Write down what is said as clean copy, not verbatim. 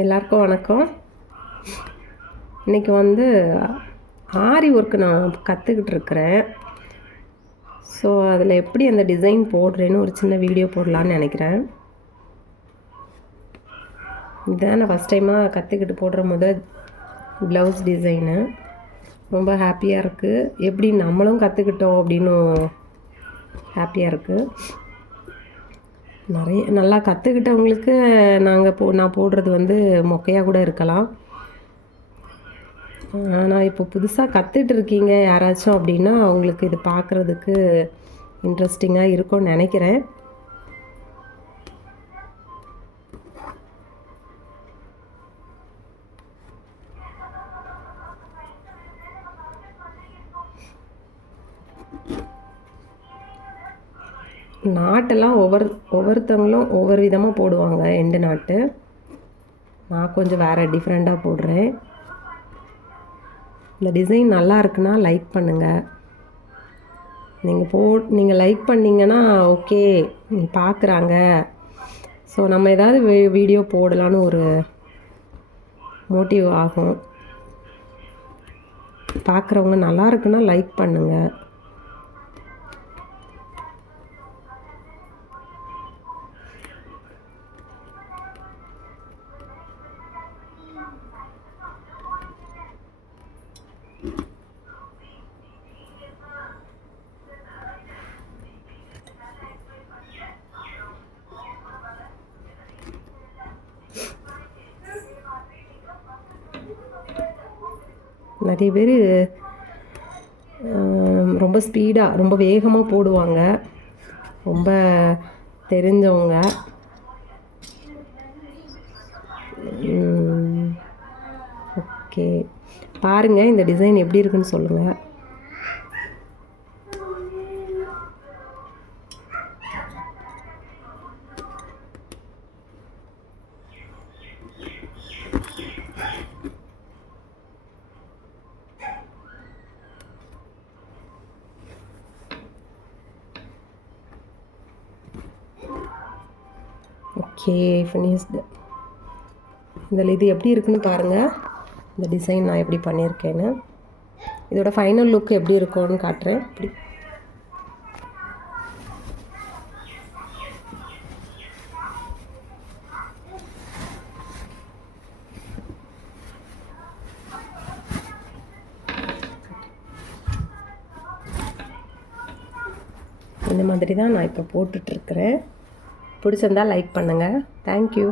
எல்லாருக்கும் வணக்கம். இன்றைக்கி வந்து ஆரி ஒர்க்கு நான் கற்றுக்கிட்டு இருக்கிறேன். ஸோ அதில் எப்படி அந்த டிசைன் போடுறேன்னு ஒரு சின்ன வீடியோ போடலான்னு நினைக்கிறேன். இதான் நான் ஃபஸ்ட் டைமாக கற்றுக்கிட்டு போடுற ப்ளவுஸ் டிசைனு. ரொம்ப ஹாப்பியாக இருக்குது. எப்படி நம்மளும் கற்றுக்கிட்டோம் அப்படின்னு ஹாப்பியாக இருக்குது. நல்லா கற்றுக்கிட்டவங்களுக்கு நான் போடுறது வந்து மொக்கையாக கூட இருக்கலாம். ஆனால் இப்போ புதுசாக கற்றுட்டு இருக்கீங்க யாராச்சும் அப்படின்னா அவங்களுக்கு இது பார்க்குறதுக்கு இன்ட்ரெஸ்டிங்காக இருக்கும்னு நினைக்கிறேன். நாட்டெல்லாம் ஒவ்வொருத்தவங்களும் ஒவ்வொரு விதமாக போடுவாங்க. எண்டு நாட்டு நான் கொஞ்சம் வேறு டிஃப்ரெண்ட்டாக போடுறேன். இந்த டிசைன் நல்லா இருக்குன்னா லைக் பண்ணுங்கள். நீங்கள் லைக் பண்ணிங்கன்னா ஓகே பார்க்குறாங்க, ஸோ நம்ம ஏதாவது வீடியோ போடலான்னு ஒரு மோட்டிவ் ஆகும். பார்க்குறவங்க நல்லா இருக்குன்னா லைக் பண்ணுங்கள். நிறைய பேர் ரொம்ப ஸ்பீடாக ரொம்ப வேகமாக போடுவாங்க, ரொம்ப தெரிஞ்சவங்க. ஓகே, பாருங்கள் இந்த டிசைன் எப்படி இருக்குன்னு சொல்லுங்கள். Okay, finished. இதில் இது எப்படி இருக்குன்னு பாருங்கள். இந்த டிசைன் நான் எப்படி பண்ணியிருக்கேன்னு, இதோட ஃபைனல் லுக் எப்படி இருக்கும்னு காட்டுறேன். இப்படி இந்த மாதிரி தான் நான் இப்போ போட்டுட்ருக்கிறேன். பிடிச்சிருந்தால் லைக் பண்ணுங்கள். தேங்க்யூ.